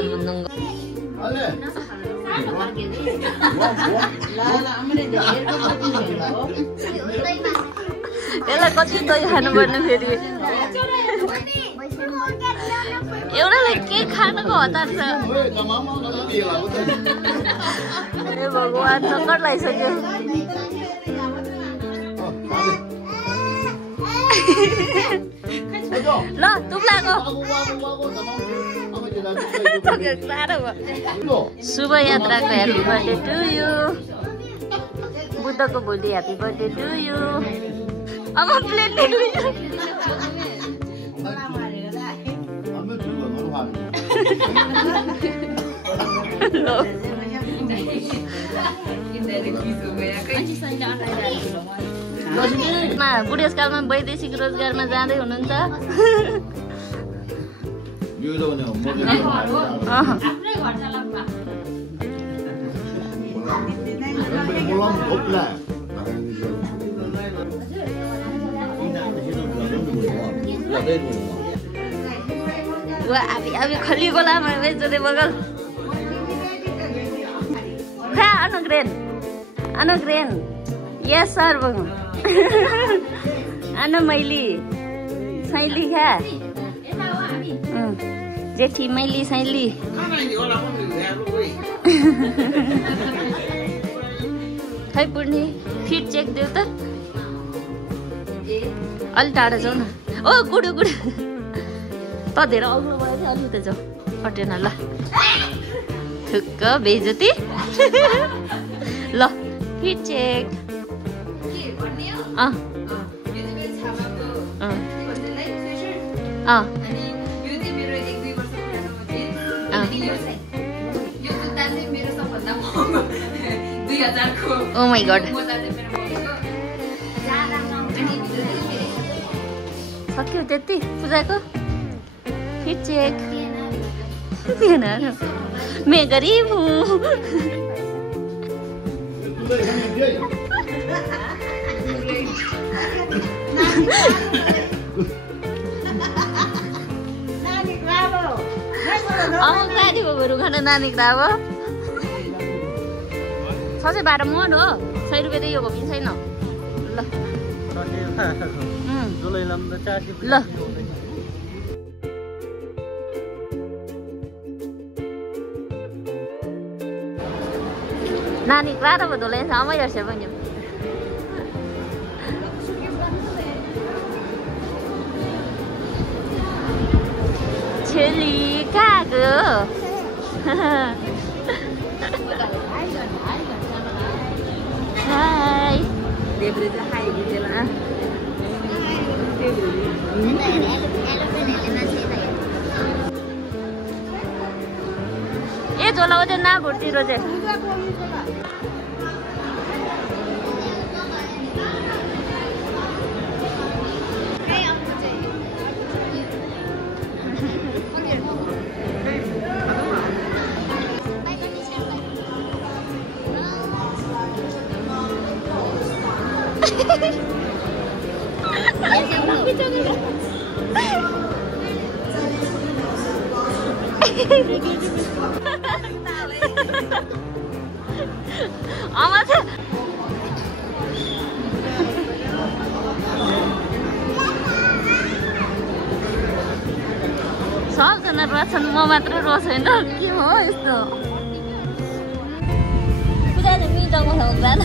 안 묻는 거. यसलाई कति दही खानुपर्ने फेरि एउटाले के खानको हतार छ ए भगवान् चक्कर लागिसक्यो ल तुप्लाको शुभ यात्राको ह्याप्पी बर्थडे टु यु बुद्धको भोलि ह्याप्पी बर्थडे टु यु अब प्लेट बुढेसकालमा वैदेशिक रोजगारमा जाँदै हुनुहुन्छ अभी खलिएको लामा बेच्दै बगल खा अनुग्रेन यस सर बगल आना मैली सैली खा जेठी मैली सैली खै पुर्ने फिट चेक देऊ त अलि टाढा जाऊ न ओ गुडु त धेरै अग्लो भयो अलि त जाऊ अटेन ल ठुक्क बेइज्जती ल fit check Oh my god. सक्यो त्यति पूजाको फिट चेक दिएन मैं गरीब हूँ अब गाडीको गोरु खान नानी अब 612 मन हो 100 रुपियाँ त यो भोपी छैन ल नानी Claro betulan sama ya siapanya Chili kago Hai dia berita hai gitu lah ये झोला होते ना भर्ती रोजे Ama sen सबजना रोछन् म मात्र रोछैन के हो यस्तो पूजा त मिटाउन सक्दैन